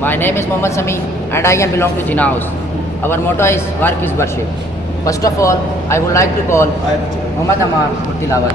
My name is Mohammad Sami and I am belong to Jinnah House. Our motto is work is worship. First of all, I would like to call Muhammad Amar for tilawat.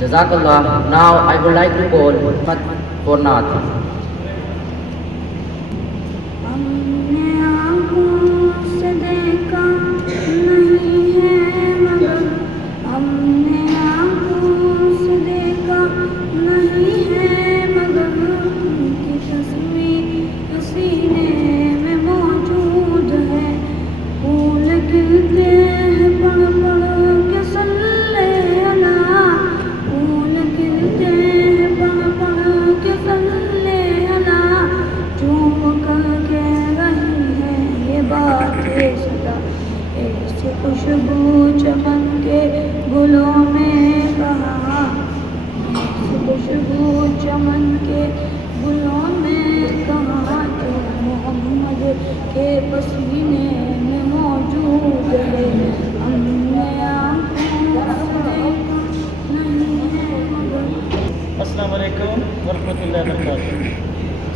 Jazakallah. Now I would like to call Fat for Nath. हमने आँखों से देखा नहीं है मगर, हमने आँखों से देखा नहीं है मगर, उनकी तस्वीर सीने में मौजूद है. फूल खिलते हैं पढ़ पढ़ के सल्ले अला, फूल खिलते हैं पढ़ पढ़ के सल्ले अला. चूम कर कह रही है ये बातें सदा, ऐसी खुशबू चमन के गुलों में कहा, ऐसी खुशबू चमन के गुलों में कहा, जो मोहम्मद के पसीने में मौजूद है. हमने आँखों से देखा नहीं है मगर. अस्सलाम वालेकुम वरहमतुल्लाहि वबरकातुहू।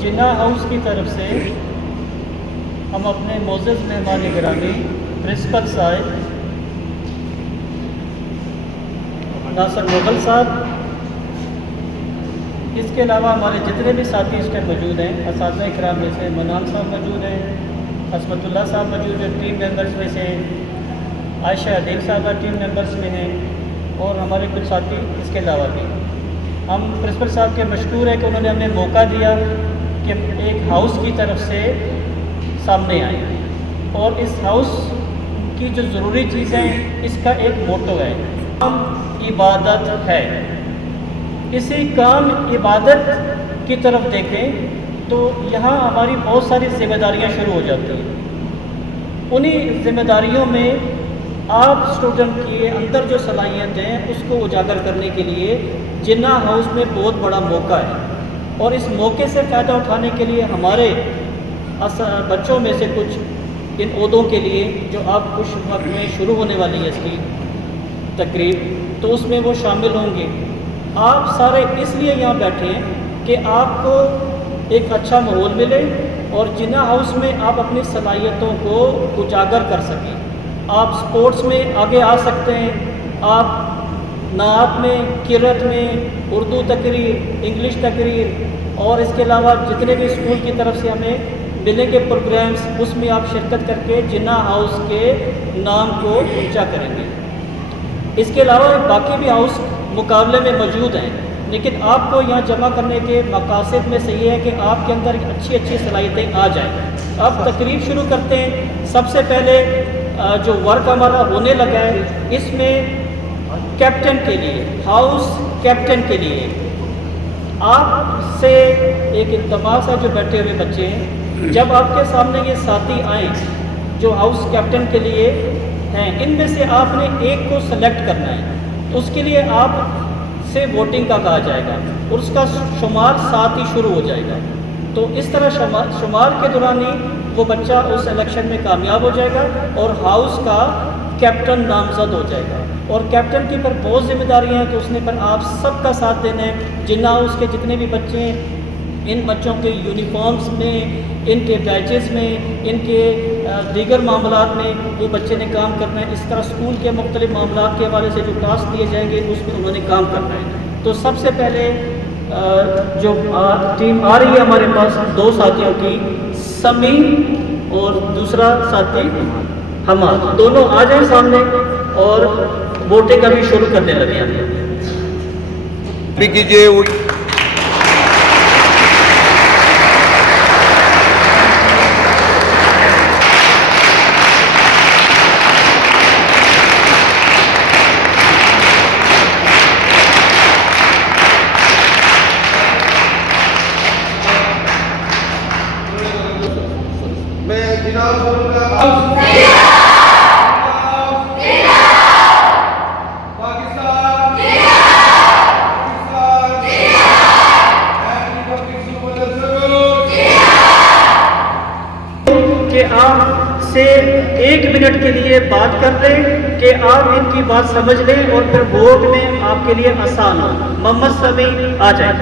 जिन्ना हाउस की तरफ से हम अपने मोअज़्ज़ज़ मेहमान गिरामी प्रिंसिपल साहब नासिर मुग़ल साहब, इसके अलावा हमारे जितने भी साथी इस टाइम मौजूद हैं, असातिज़ा इकराम में से मनान साहब मौजूद हैं, असमतुल्लाह साहब मौजूद हैं, टीम मेंबर्स में से आयशा अदील साहबा टीम मेंबर्स में हैं, और हमारे कुछ साथी इसके अलावा भी. हम प्रिंसिपल साहब के मशकूर है कि उन्होंने हमें मौका दिया कि एक हाउस की तरफ से सामने आए, और इस हाउस की जो ज़रूरी चीज़ है इसका एक मोटो है, काम इबादत है. इसी काम इबादत की तरफ देखें तो यहाँ हमारी बहुत सारी जिम्मेदारियाँ शुरू हो जाती हैं. उन्हीं जिम्मेदारियों में आप स्टूडेंट के अंदर जो सलाहियत है उसको उजागर करने के लिए जिन्ना हाउस में बहुत बड़ा मौका है, और इस मौके से फ़ायदा उठाने के लिए हमारे बच्चों में से कुछ इन ओहदों के लिए जो आप कुछ वक्त में शुरू होने वाली है इसकी तकरीब, तो उसमें वो शामिल होंगे. आप सारे इसलिए यहाँ बैठे हैं कि आपको एक अच्छा माहौल मिले और जिन्ना हाउस में आप अपनी सलाहियतों को उजागर कर सकें. आप स्पोर्ट्स में आगे आ सकते हैं, आप नात में, किरत में, उर्दू तकरीर, इंग्लिश तकरीर, और इसके अलावा जितने भी स्कूल की तरफ से हमें मिलेंगे प्रोग्राम्स, उसमें आप शिरकत करके जिन्ना हाउस के नाम को ऊंचा करेंगे. इसके अलावा बाकी भी हाउस मुकाबले में मौजूद हैं, लेकिन आपको यहाँ जमा करने के मकासद में से ये है कि आपके अंदर अच्छी अच्छी सलाहियतें आ जाएँ. अब तकरीब शुरू करते हैं. सबसे पहले जो वर्क हमारा होने लगा है इसमें कैप्टन के लिए, हाउस कैप्टन के लिए आपसे एक इल्तमास है, जो बैठे हुए बच्चे हैं, जब आपके सामने ये साथी आए जो हाउस कैप्टन के लिए हैं, इनमें से आपने एक को सेलेक्ट करना है. उसके लिए आप से वोटिंग का कहा जाएगा और उसका शुमार साथ ही शुरू हो जाएगा. तो इस तरह शुमार के दौरान ही वो बच्चा उस इलेक्शन में कामयाब हो जाएगा और हाउस का कैप्टन नामजद हो जाएगा. और कैप्टन की पर बहुत जिम्मेदारियाँ हैं कि उसने पर आप सबका साथ देना है. जिन्ना हाउस के जितने भी बच्चे हैं, इन बच्चों के यूनिफॉर्म्स में, इनके बैचेस में, इनके दीगर मामलात में वो बच्चे ने काम करना है. इस तरह स्कूल के मुख्तलिफ मामलात के हवाले से जो टास्क दिए जाएंगे उसमें उन्होंने काम करना है. तो सबसे पहले जो टीम आ रही है हमारे पास दो साथियों की, समी और दूसरा साथी हमाद, दोनों आ जाए सामने और वोटिंग अभी शुरू करने लगे हैं। कीजिए। मैं जिनाब बोलूँगा पाकिस्तान कि आप से 1 मिनट के लिए बात कर लें कि आप इनकी बात समझ लें और फिर वोट में आपके लिए आसान हो। मोहम्मद समी आ जाए।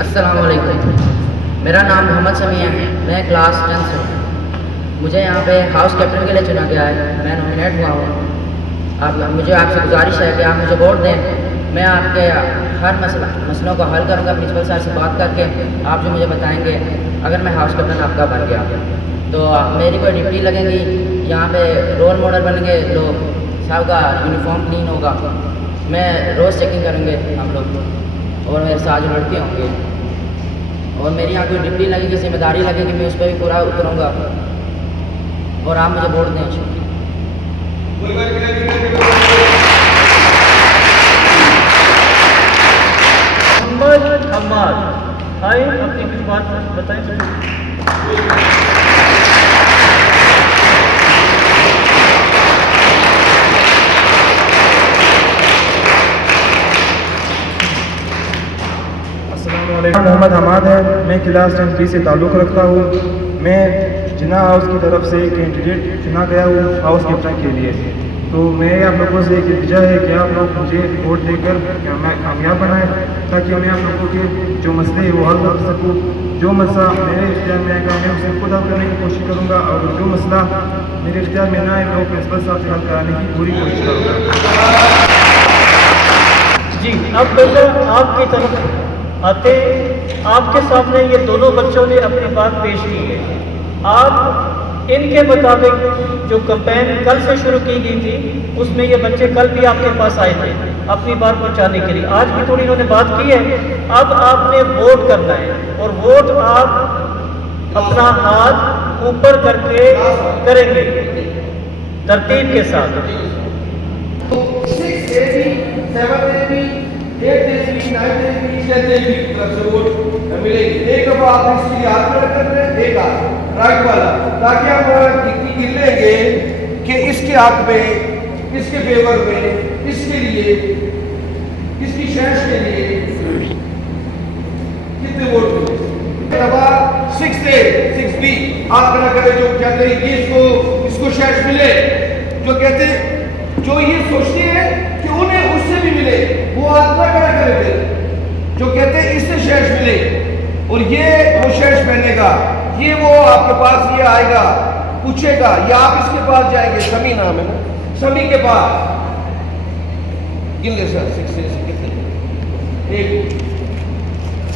अस्सलाम वालेकुम। मेरा नाम मोहम्मद समी है, मैं क्लास 10 से हूँ। मुझे यहाँ पे हाउस कैप्टन के लिए चुना गया है, मैं नॉमिनेट हुआ हूँ। मुझे आपसे गुजारिश है कि आप मुझे वोट दें। मैं आपके हर मसलों को हल करूँगा प्रिंसिपल साहब से बात करके। आप जो मुझे बताएंगे, अगर मैं हाउस कैप्टन आपका बन गया तो मेरी कोई ड्यूटी लगेगी, यहाँ पे रोल मॉडल बनेंगे लोग, सबका यूनिफॉर्म क्लीन होगा, मैं रोज़ चेकिंग करेंगे हम लोग, और मेरे साथ जो लड़के होंगे, और मेरी यहाँ कोई ड्यूटी लगेगी, जिम्मेदारी लगेगी, मैं उस पर भी पूरा उतरूँगा, और आप मुझे वोट दें। मोहम्मद हमाद आए, अपनी कुछ बात बताएं। मोहम्मद हमाद है, मैं क्लास 10B से ताल्लुक़ रखता हूँ। मैं जिना हाउस की तरफ से कैंडिडेट चुना गया हूँ हाउस कैप्टन के लिए। तो मैं आप लोगों से एक इल्तिजा है कि आप लोग मुझे वोट देकर कामयाब बनाएं, ताकि मैं आप लोगों के जो मसले हैं वो हल कर सकूँ। जो मसला मेरे इख्तियार में आएगा मैं उसे खुद हल करने की कोशिश करूँगा, और जो मसला मेरे इख्तियार में ना आए मैं वो प्रिंसिपल साहब से हल कराने की पूरी कोशिश करूँगा। जी, अब बेटा आपकी तरफ आते, आपके सामने ये दोनों बच्चों ने अपनी बात पेश की है। आप इनके मुताबिक जो कैंपेन कल से शुरू की गई थी, उसमें ये बच्चे कल भी आपके पास आए थे अपनी बात पहुंचाने के लिए। आज भी थोड़ी इन्होंने बात की है। अब आपने वोट करना है, और वोट आप अपना हाथ ऊपर करके करेंगे तरतीब के साथ। 6AB, 7AB, 8AB, 9AB, 10AB की तरफ से वोट मिलेगी। एक दफा आप इसके लिए हाथ खड़ा कर रहे हैं, एक हाथ राइट वाला, ताकि आप गिन लेंगे कि इसके हक में, इसके फेवर में, इसके लिए, इसकी शहर के लिए कितने वोट मिले। दफा 6A, 6B हाथ खड़ा करें जो कहते हैं कि इसको शहर मिले, जो कहते जो ये सोचते हैं कि उन्हें उससे भी मिले, वो आत्मा खड़ा करे थे, जो कहते हैं इससे शेष मिले, और ये वो शेष बनेगा, ये वो आपके पास ये आएगा, पूछेगा, या आप इसके पास जाएंगे, समी नाम है ना, समी के पास गिन ले सर 6 से कितने, एक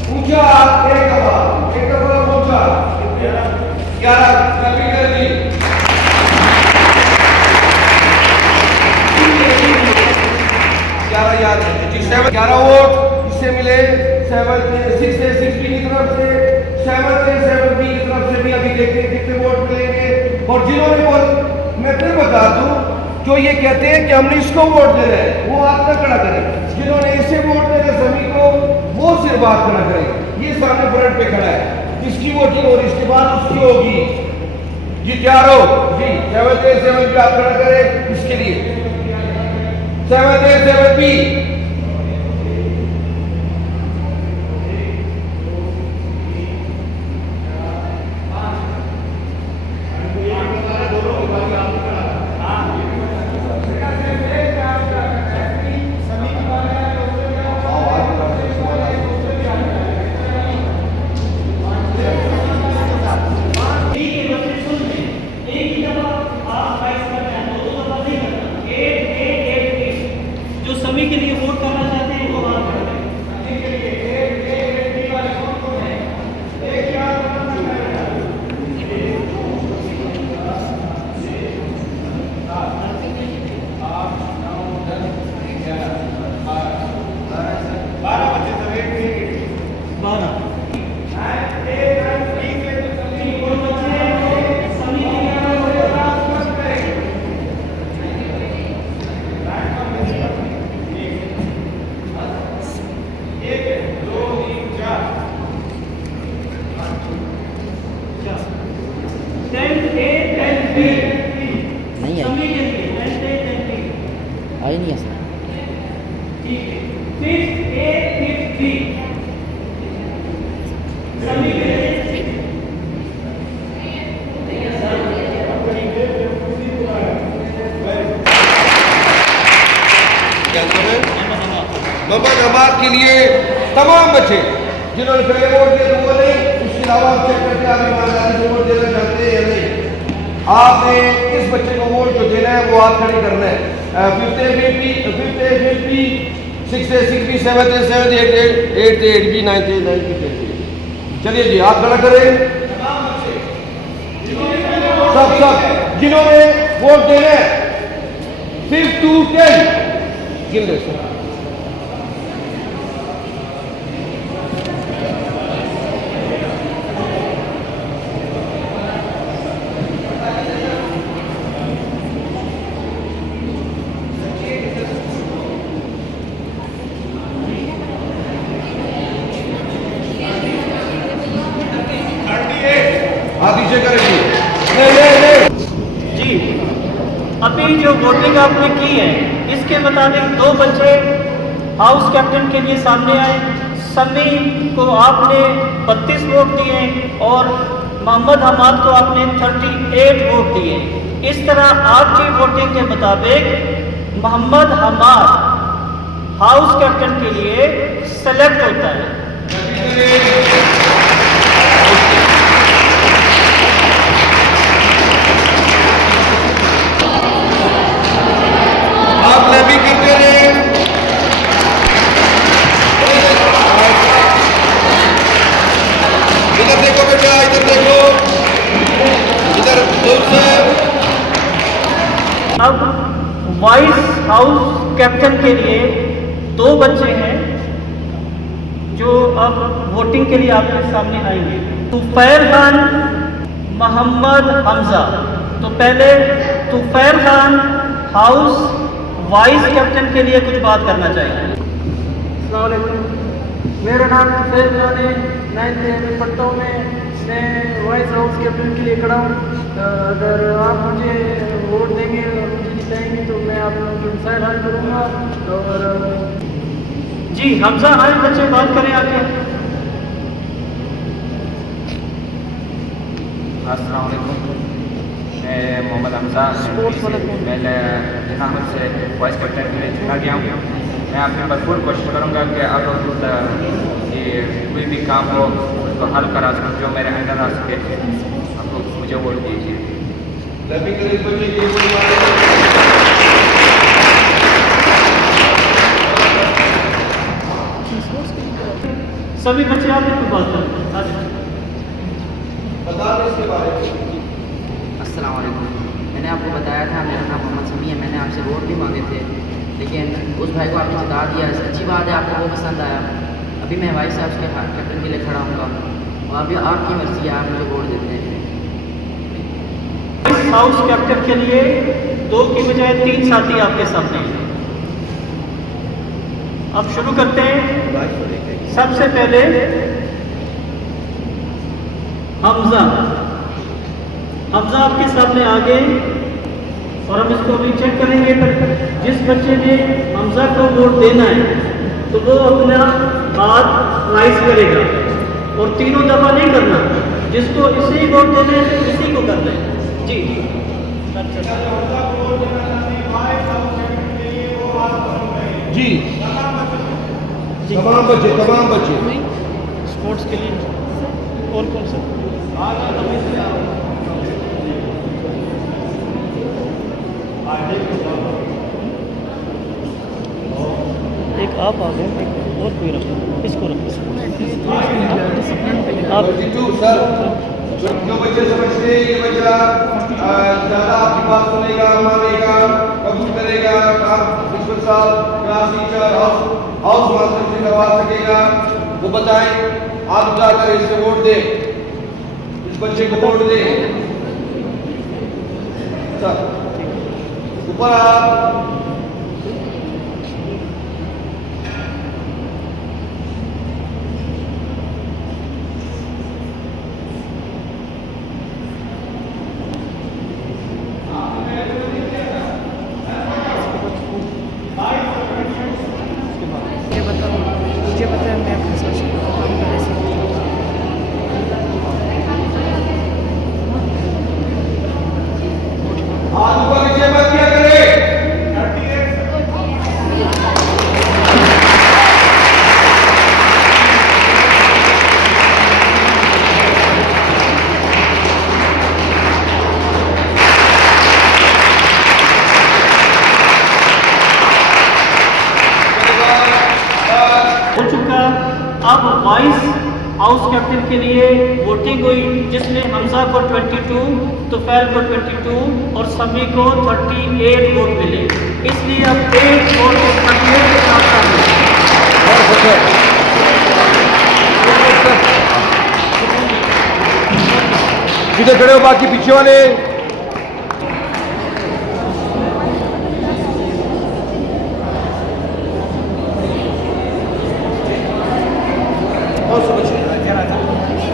पूछा, एक दफा पूछा 11 समी कर दी 11 याद है जी। 11 वोट इससे मिले, 6 से 6B की तरफ से, 7B की तरफ से भी अभी देखते हैं कितने वोट मिलेंगे। और जिन्होंने वोट, मैं फिर बता दूं, जो ये कहते हैं कि हमने इसको वोट दे रहे हैं, वो हाथ ना खड़ा करें। जिन्होंने इसे वोट दे रहे सभी को, वो सिर्फ हाथ खड़ा करें। ये सामने फ्रंट पे खड़ा है, इसकी वोटिंग और इसके बाद उसकी होगी जी। तैयार हो जी। 7A, 7B हाथ खड़ा करें इसके लिए, 7A, 7B। मोहम्मद हमाद के लिए तमाम बच्चे जिन्होंने पहले वोट दिए तो वो नहीं, उसके अलावा आप चेक करके आप ईमानदारी से वोट देना चाहते हैं या नहीं। आपने इस बच्चे को वोट जो देना है वो आप खड़ी करना है। 5th A, 5th A, 6th B, 7th A, 7th A, 8th A, 8th B, 9th A, 9th B, 10th A। चलिए जी आप खड़ा करें। सब जिन्होंने वोट देना है 5 to 10 गिन ले सर। आप पीछे करें जी। नहीं। जी, अभी जो वोटिंग आपने की है इसके मुताबिक 2 बच्चे हाउस कैप्टन के लिए सामने आए। समी को आपने 32 वोट दिए और मोहम्मद हमाद को आपने 38 वोट दिए। इस तरह आपकी वोटिंग के मुताबिक मोहम्मद हमाद हाउस कैप्टन के लिए सेलेक्ट होता है। आप लैबी करते रहे। इधर देखो बेटा, इधर देखो, इधर से। अब वाइस हाउस कैप्टन के लिए 2 बच्चे हैं जो अब वोटिंग के लिए आपके सामने आएंगे। तुफैर खान, मोहम्मद हमजा। तो पहले तुफैर खान हाउस वाइस कैप्टन के लिए कुछ बात करना चाहिए। मेरा नाम तुफैर खान है, 9th A में पढ़ता हूँ मैं वाइस हाउस कैप्टन के लिए खड़ा हूँ। अगर आप मुझे वोट देंगे और मुझे जिताएंगे तो मैं आप लोगों की मिसाइल हल करूँगा। और जी हमजा, आए बच्चे बात करें आके। अस्सलाम वालेकुम, मैं मोहम्मद हमजा, मैं जहां से वाइस कैप्टन के लिए चुना गया हूँ। मैं आपसे भरपूर कोशिश करूँगा कि आप लोग ये कोई भी काम हो उसको हल करा सकूँ, जो मेरे अंडर आ सके। आप लोग मुझे वोट दीजिए। लैबी करें इस बच्चे की कोई बात नहीं। सभी बच्चे आपने कुछ बात करें। बता दें इसके बारे में। अस्सलाम वालेकुम। मैंने आपको बताया था मेरा नाम मोहम्मद समी है। मैंने आपसे वोट भी मांगे थे लेकिन उस भाई को आपने जिता दिया। अच्छी बात है, आपको वो पसंद आया। अभी मैं वाइस साहब के कैप्टन के लिए खड़ा हूँगा और अभी आपकी मर्जी है, आप मुझे वोट देते हैं। हाउस कैप्टन के लिए 2 की बजाय 3 साथी आपके सामने हैं। अब शुरू करते हैं। सबसे पहले हमजा आपके सामने आ गए और हम इसको अभी चेक करेंगे। पर जिस बच्चे ने हमजा को वोट देना है तो वो अपना हाथ राइज करेगा और 3 दफ़ा नहीं करना। जिसको इसे ही वोट देना है तो इसी को करना है। जी जी तमाम बच्चे स्पोर्ट्स के लिए और कौन सा? एक आप आ गए, एक और कोई रखो, इसको रखो। आप सर जो बच्चे समझते हैं ये बच्चा ज़्यादा आपकी बात सुनेगा, मानेगा, कबूल करेगा, काम प्रिंसिपल साहब, क्लास टीचर, हाउस मास्टर से करवा सकेगा, वो बताएं। आप जाकर इससे वोट दें, इस बच्चे को वोट दें। सर ऊपर आप मुझे पता है मैं अपने सोच हाथ ऊपर नीचे मत किया करें। वाइस हाउस कैप्टन के लिए वोटिंग हुई, जिसमें हमजा को 22, तुफैल को 22 और समी को 38 वोट मिले। इसलिए अब 8 वोट 38 के साथ इधर खड़े हो, बाकी पीछे वाले।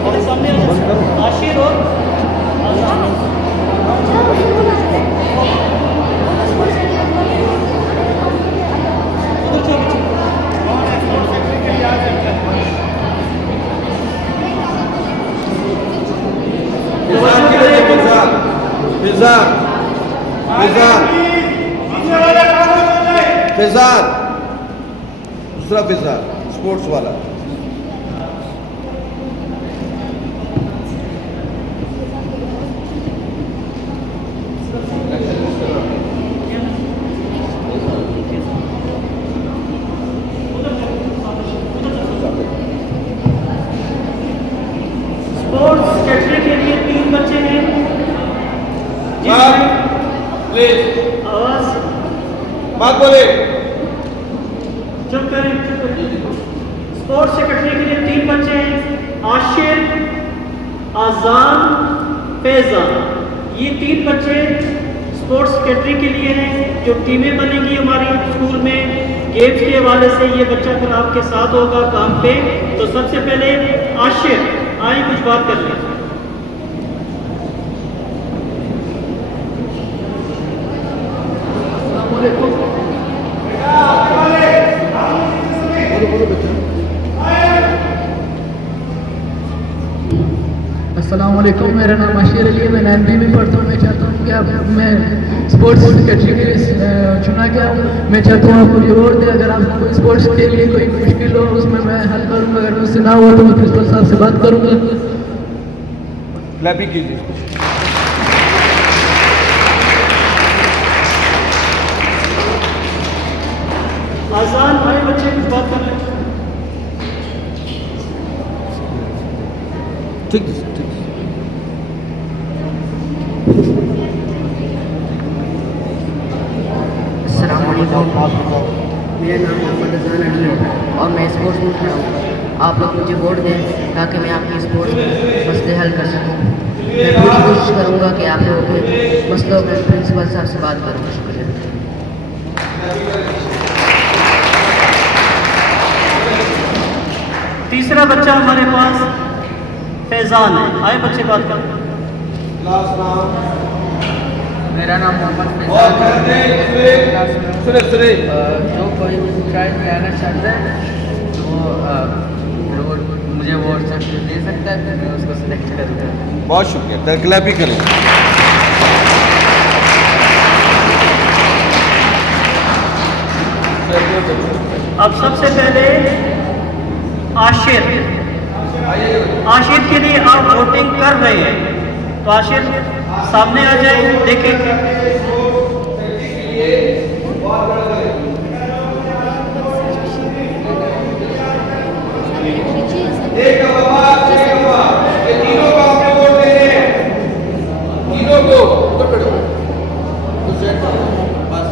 और सामने आशिर और फिजान, दूसरा फिजान स्पोर्ट्स वाला। स्पोर्ट्स कैटेगरी के लिए 3 बच्चे हैं। प्लीज आवाज बात बोले। चुप करें। स्पोर्ट्स सेक्रेटरी के लिए 3 बच्चे हैं, आशिर, आजान, फैजान। ये 3 बच्चे स्पोर्ट्स सेक्रेटरी के लिए हैं। जो टीमें बनेगी हमारी स्कूल में गेम्स के हवाले से, ये बच्चा फिर आपके साथ होगा काम पे। तो सबसे पहले आशिर, आए कुछ बात कर लें। अस्सलाम वालेकुम, मेरा नाम आशिर अली है, मैं 9वीं में पढ़ता हूँ। मैं चाहता हूँ कि आप, मैं स्पोर्ट्स सेक्रेटरी के लिए चुना गया हूँ। मैं चाहता हूँ आप मुझे वोट दें। अगर आपको कोई स्पोर्ट्स के लिए कोई मुश्किल हो उसमें मैं हल करूँगा। अगर मुझसे ना हुआ तो मैं प्रिंसिपल साहब से बात करूँगा। क्लैपिंग कीजिए। आसान भाई बच्चे कुछ बात कर रहे हैं। ठीक है, ठीक है। अस्सलाम वालेकुम, मेरा नाम मोहम्मद अजान अली है और मैं स्पोर्ट्स में खड़ा हूँ। आप लोग मुझे वोट दें ताकि मैं आपके स्पोर्ट्स में मसले हल कर सकूँ। मैं पूरी कोशिश करूँगा कि आप लोगों के मसलों में प्रिंसिपल साहब से बात करूँ। शुक्रिया। तीसरा बच्चा हमारे पास फैजान है। आए बच्चे बात कर। मेरा नाम मोहम्मद और करते सुने सुने जो कोई ट्रायल में आना चाहता है तो वो मुझे वो सर्टिफिकेट दे सकता है, फिर मैं उसको सिलेक्ट करूँगा। बहुत शुक्रिया। क्लैपिंग करें। अब सबसे पहले आशिर के लिए आप वोटिंग कर रहे हैं, तो आशिर सामने आ जाए, देखें। तीनों को आपने वोट देने हैं, तीनों को। तो खड़े हो। तो सेट करो। बस।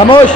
खामोश।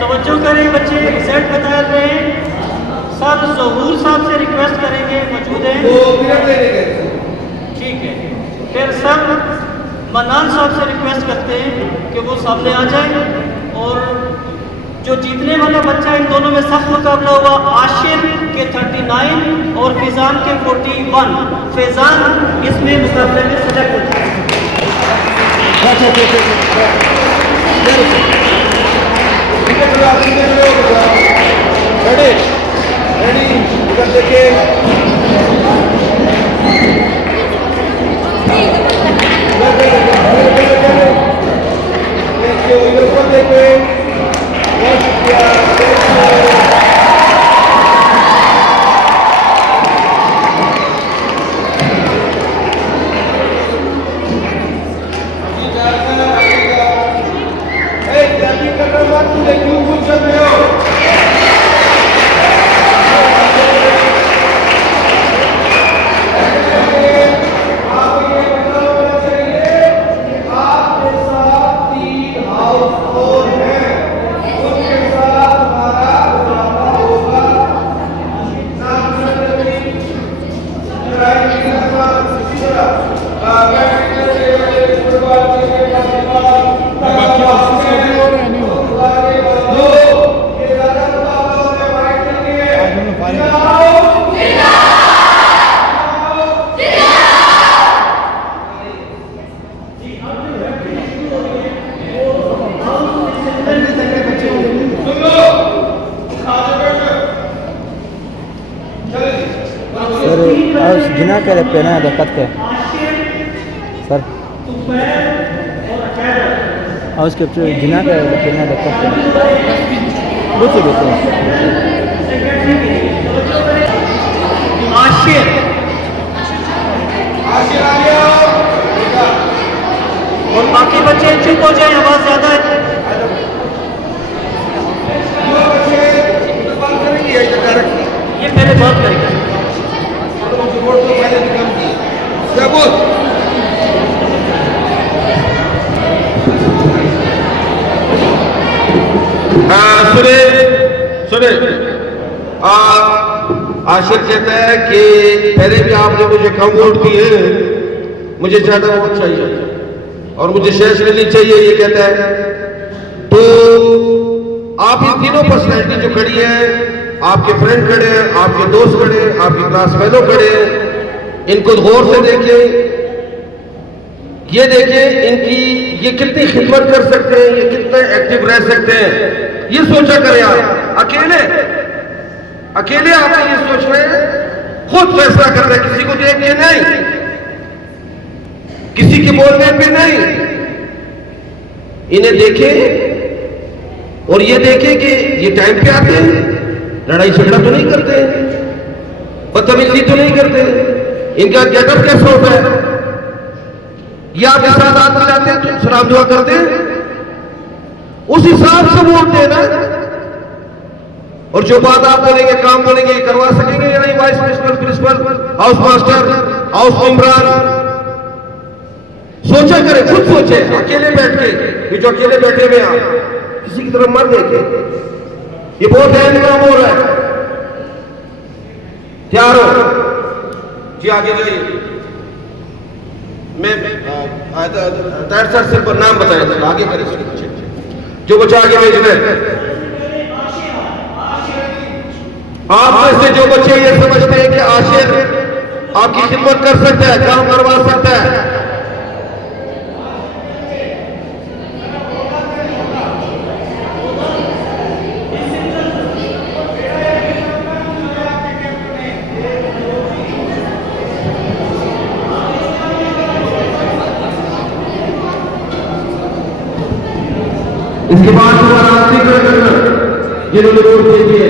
तवज्जो करें बच्चे, रिजल्ट बता रहे हैं। सर ज़हूर साहब से रिक्वेस्ट करेंगे, मौजूद हैं? ठीक है। फिर सर मनान साहब से रिक्वेस्ट करते हैं कि वो सामने आ जाए। और जो जीतने वाला बच्चा, इन दोनों में सख्त मुकाबला हुआ, आशिर के 39 और फैज़ान के 41। फैज़ान इसमें मुकाबले में सेलेक्ट होता है। रेडी इधर देखिए। जिना करे पेना दिक्कत के सर हाउस कैप्चर जिना करे पेना दिक्कत के बुझे बेटे आशिर आ गया। और बाकी बच्चे चुप हो जाए, आवाज ज्यादा है। ये पहले बात करेंगे। सुने सुने आशिर कहता है कि पहले भी आपने मुझे कम वोट दिए, मुझे ज्यादा वोट चाहिए और मुझे शेष मिलनी चाहिए, ये कहता है। तो आप इन तीनों पर्सनैलिटी जो खड़ी है, आपके फ्रेंड खड़े हैं, आपके दोस्त खड़े हैं, आपके क्लास फेलो खड़े हैं, इनको गौर से देखें, ये देखें इनकी ये कितनी खिदमत कर सकते हैं, ये कितने एक्टिव रह सकते हैं, ये सोचा करें आप। अकेले अकेले आप ये सोच रहे हैं, खुद फैसला कर रहे हैं, किसी को देख के नहीं, किसी के बोलने पे नहीं। इन्हें देखें और ये देखें कि ये टाइम पे आते हैं, लड़ाई झगड़ा तो नहीं करते, बदतमीजी तो नहीं करते, इनका गेटअप कैसा होता है, ये आपके साथ हाथ मिलाते हैं तो सलाम दुआ करते हैं, उस हिसाब से वोट देना। और जो बात आप बोलेंगे, काम बोलेंगे, ये करवा सकेंगे या नहीं? Vice principal, principal, house master, house member, सोचा करें, खुद सोचे, अकेले बैठ के, ये जो अकेले बैठे हुए आप किसी की तरफ मत देखे, ये बहुत अहम काम हो रहा है। तैयार हो जी, आगे जाइए। मैं ताहिर सर सिर्फ नाम बताया था, आगे करें जो बच्चा आगे भेज रहे। आप में से जो बच्चे ये समझते हैं कि आशिर आपकी खिदमत कर सकता है, काम करवा सकता है, इसके बाद दोबारा आखिरी खड़े करना जिन्होंने वोट दे दिए।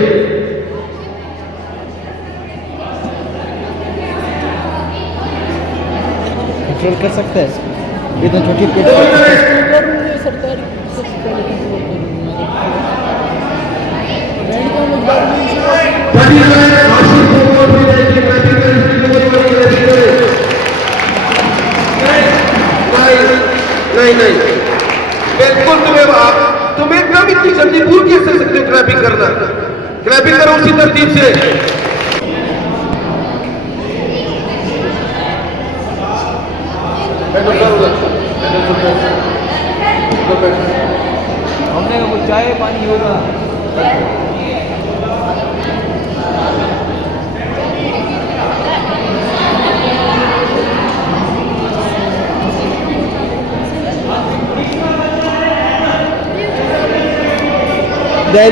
कंट्रोल कर सकते हैं इतना छोटी नहीं बिल्कुल तुम्हें कब इतनी जल्दी भूल कैसे सकते हो क्लैपिंग करना? क्लैपिंग करो उसी तरतीब से। हमने कुछ चाय पानी होगा दे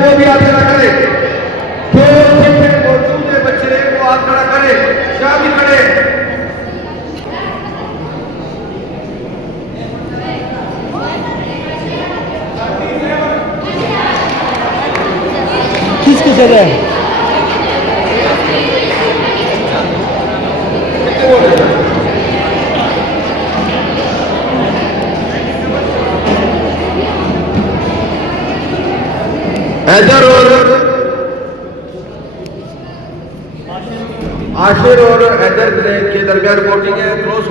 वो भी आप खड़ा करें, जो मौजूद है बच्चे वो आप खड़ा करें, क्या भी खड़े। किसकी जगह है? हैदर और आशिर और हैदर के दरमियान वोटिंग है, क्लोज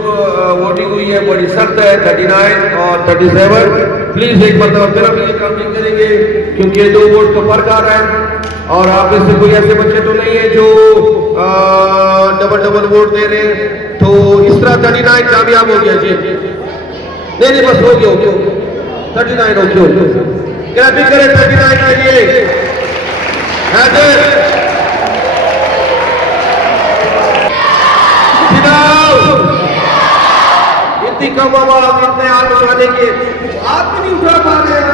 वोटिंग हुई है, बड़ी सख्त है। 39 और 37। प्लीज एक मरतबा फिर हम ये काउंटिंग करेंगे क्योंकि 2 वोट का फर्क आ रहा है और आप में से कोई ऐसे बच्चे तो नहीं है जो डबल वोट दे रहे हैं, तो इस तरह 39 कामयाब हो गया जी। नहीं बस हो गया 39 हो गया। क्लैपिंग करें 39 के लिए। हैदर इतनी कम आवाज, इतने हाथ उठाने के हाथ भी नहीं उठा पा रहे हैं।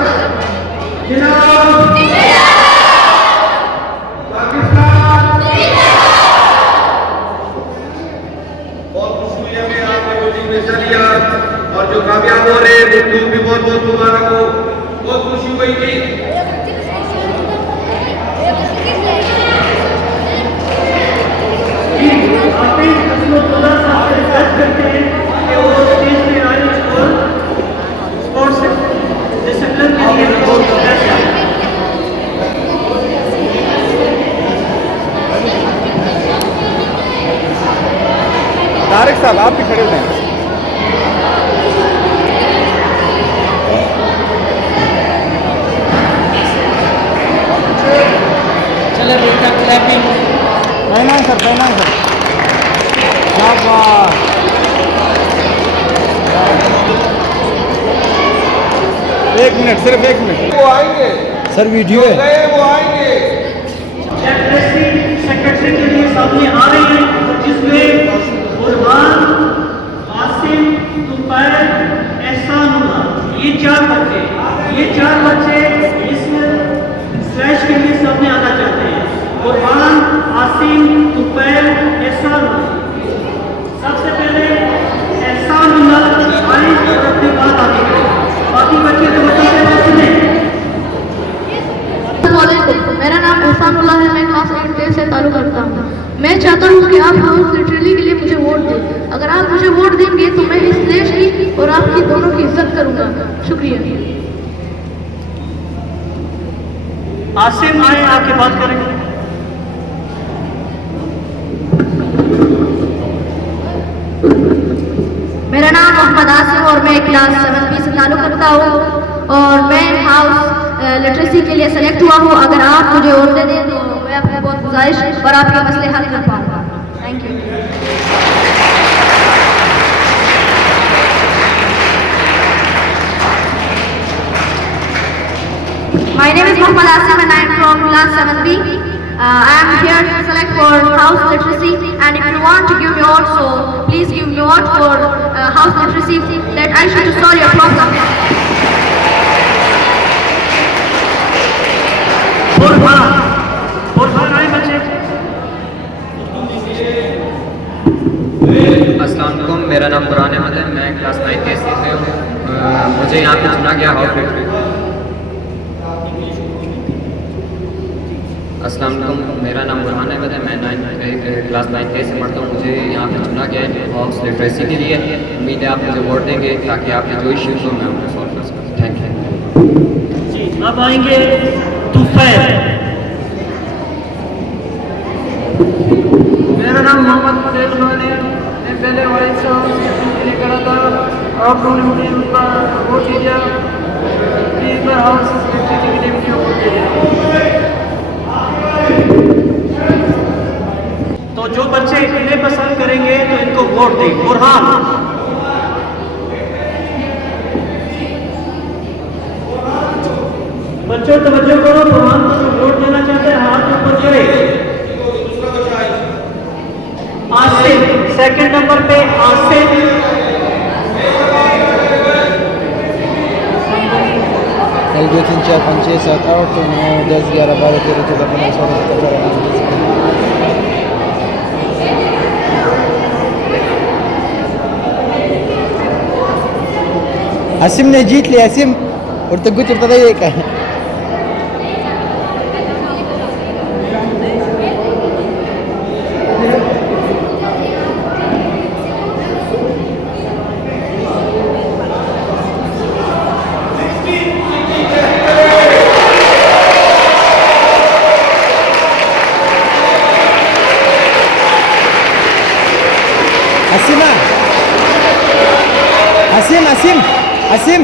पाकिस्तान बहुत खुशी हुई हमें आपने वोटिंग में हिस्सा लिया और जो कामयाब हो रहे हैं वो भी बहुत मुबारक हो। बहुत खुशी हुई थी। तारिक साहब आप भी खड़े थे। चले बेटा क्लैपिंग। नहीं सर एक मिनट, सिर्फ 1 मिनट। वो आएंगे सर, वीडियो है। वो आएंगे। सेक्रेटरी के लिए सामने आ रही है जिसमें बुरहान, आसिम, तुफैल, एहसानुल्लाह, ये 4 बच्चे इस स्लैश के लिए सामने आना चाहते हैं। बुरहान, आसिम, तुफैल, एहसानुल्लाह। सबसे पहले एहसानुल्लाह आए और अपनी बात आगे करें। बाकी बच्चे तो बताते हैं सुने। मेरा नाम एहसानुल्लाह है, मैं क्लास 8 से ताल्लुक़ रखता हूँ। मैं चाहता हूँ कि आप हाउस लिटरेली के लिए मुझे वोट दें। अगर आप मुझे वोट देंगे तो मैं इस देश की और आपकी दोनों की इज्जत करूँगा। शुक्रिया। आसिम आए आके बात करेंगे। मेरा नाम मोहम्मद आसिम और मैं क्लास 7B से ताल्लुक़ रखता हूँ और मैं हाउस लिटरेसी के लिए सेलेक्ट हुआ हूँ। अगर आप मुझे वोट दे दें तो मैं आपकी बहुत गुजारिश और आपके मसले हल कर पाऊँगा। Thank you. My name is Mohammad Asim and I am from class 7B. I am here to select for house literacy, and if you want to give me vote, so please give me vote for house literacy, that I should solve your problem. अस्सलाम वालेकुम। मेरा नाम बुरहान अहमद है, मैं class 9 से हूँ। मुझे यहाँ पे चुना गया हाउस लेटरेसी। अस्सलाम वालेकुम, मेरा नाम बुरहान अहमद है, मैं क्लास 9 से पढ़ता हूँ। मुझे यहाँ पे चुना गया है हाउस लिटरेसी के लिए। उम्मीद है आप मुझे वोट देंगे ताकि आपके जो इश्यूज हो मैं उनको सॉल्व कर सकूँ। थैंक यू जी। अब आएंगे तुफैल। मेरा नाम मोहम्मद फतेह खान है। मैं पहले वाइस हाउस के लिए करा था। आप लोगों ने मुझे उनका वोट दिया। प्लीज मैं हाउस लिटरेसी के लिए मुझे वोट दिया। तो जो बच्चे इन्हें पसंद करेंगे तो इनको वोट दें। बुरहान। बच्चों तवज्जो करो, बुरहान को जो वोट देना चाहते हैं हाथ ऊपर करे। आसिफ, सेकंड नंबर पे आसिफ। एक 2 3 4 5 6 7 8 9 10 11 12 13 14 15 16 17 18 असीम ने जीत लिया। असीम और तो कुछ पता ही है। असीमा असीम असीम असीम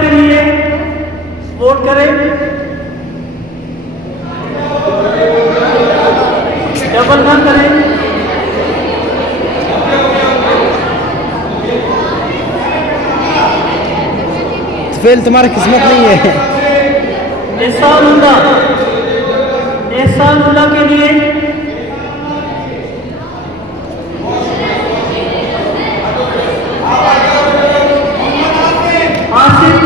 के लिए वोट करें। डबल गन करें। फेल तुम्हारी किस्मत नहीं है। एहसानुल्लाह के लिए आसिफ।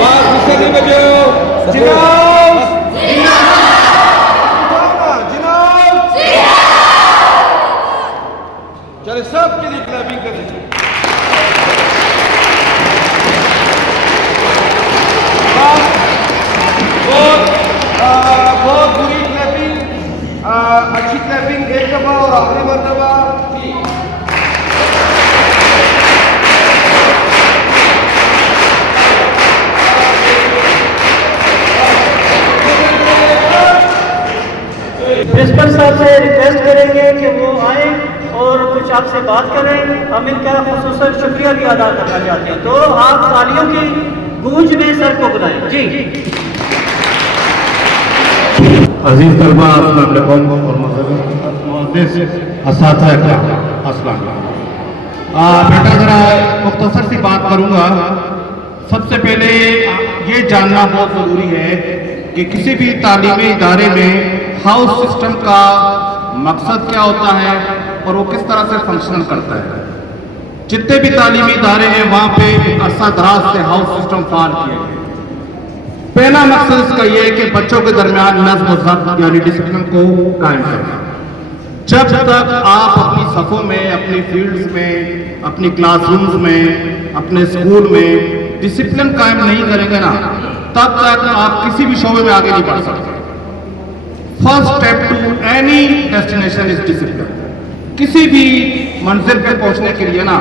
बात गुस्से नहीं बजो। जिनाब चले सब के लिए क्लैपिंग करें। बहुत बुरी क्लैपिंग, अच्छी क्लैपिंग एक दफा और आखिरी मरतबा। प्रिंसिपल साहब से रिक्वेस्ट करेंगे कि वो आए और कुछ आपसे बात करें। हम इनका खुसूसन शुक्रिया भी अदा करना चाहते हैं। तो आप तालियों की गूंज में सर को बुलाएं। जी। अजीज तलबा अस्सलाम वालेकुम और मुअज़्ज़िज़ असातिज़ा इकराम अस्सलाम वालेकुम। बेटा ज़रा मुख्तसर सी बात करूँगा। सबसे पहले ये जानना बहुत ज़रूरी है कि किसी भी तालीमी इदारे में हाउस सिस्टम का मकसद क्या होता है और वो किस तरह से फंक्शन करता है। जितने भी तालीमी इदारे हैं वहाँ पे अरसा दराज से हाउस सिस्टम फाल किए गए। पहला मकसद इसका यह है कि बच्चों के दरमियान नज़्म और ज़ब्त यानी डिसिप्लिन को कायम करना। जब तक आप अपनी सफ़ों में, अपनी फील्ड्स में, अपनी क्लासरूम्स में, अपने स्कूल में डिसिप्लिन कायम नहीं करेंगे ना, तब तक आप किसी भी शोबे में आगे नहीं बढ़ सकते। First step to any destination is discipline. किसी भी मंजिल पे पहुंचने के लिए ना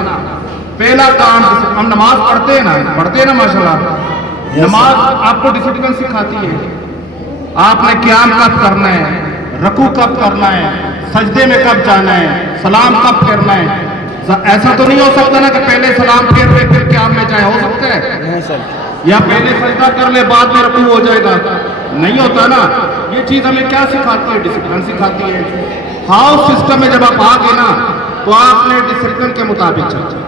पहला काम, हम नमाज पढ़ते हैं ना माशाल्लाह। नमाज आपको डिसिप्लिन सिखाती है। आपने क़याम कब करना है, रकू कब करना है, सजदे में कब जाना है, सलाम कब करना है, ऐसा तो नहीं हो सकता ना कि पहले सलाम फेर ले फिर क्या में जाए, हो सकता है? या पहले सजदा कर ले बाद में रुकू हो जाएगा, नहीं होता ना। ये चीज हमें क्या सिखाती है? डिसिप्लिन सिखाती है। हाउस सिस्टम में जब आप आ गए ना तो आपने डिसिप्लिन के मुताबिक चलना।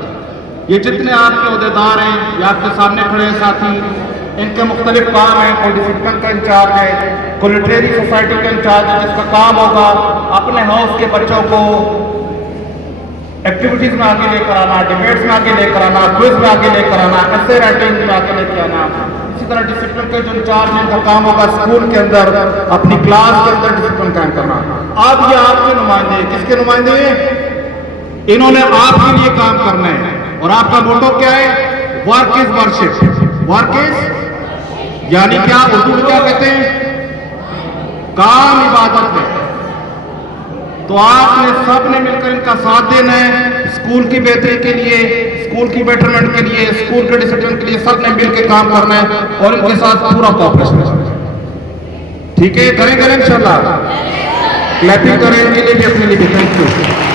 ये जितने आपके अहदेदार हैं या आपके सामने खड़े हैं साथी, इनके मुख्तलिफ काम हैं। कोई डिसिप्लिन का इंचार्ज है, कोई लिटरेरी सोसाइटी का इंचार्ज है, जिसका काम होगा अपने हाउस के बच्चों को एक्टिविटीज में आगे लेकर आना, डिबेट्स में आगे लेकर आना, क्विज में आगे लेकर आना, एसे राइटिंग में आगे लेकर आना। इसी तरह डिसिप्लिन के जो इंचार्ज हैं, इनका काम होगा स्कूल के अंदर अपनी क्लास के अंदर डिसिप्लिन कायम करना। अब ये आपके नुमाइंदे, किसके नुमाइंदे हैं? इन्होंने आपके लिए काम करना है। और आपका मोटो क्या है? Work is worship. Work is यानी क्या, उर्दू में क्या कहते हैं? काम इबादत है। तो आपने सबने मिलकर इनका साथ देना है स्कूल की बेहतरी के लिए, स्कूल की बेटरमेंट के लिए, स्कूल के डिसिप्लिन के लिए सबने मिलकर काम करना है और इनके साथ पूरा कोऑपरेशन करना है। ठीक है, करेंगे इंशाल्लाह। क्लैपिंग करें इनके लिए भी, अपने लिए भी। Thank you.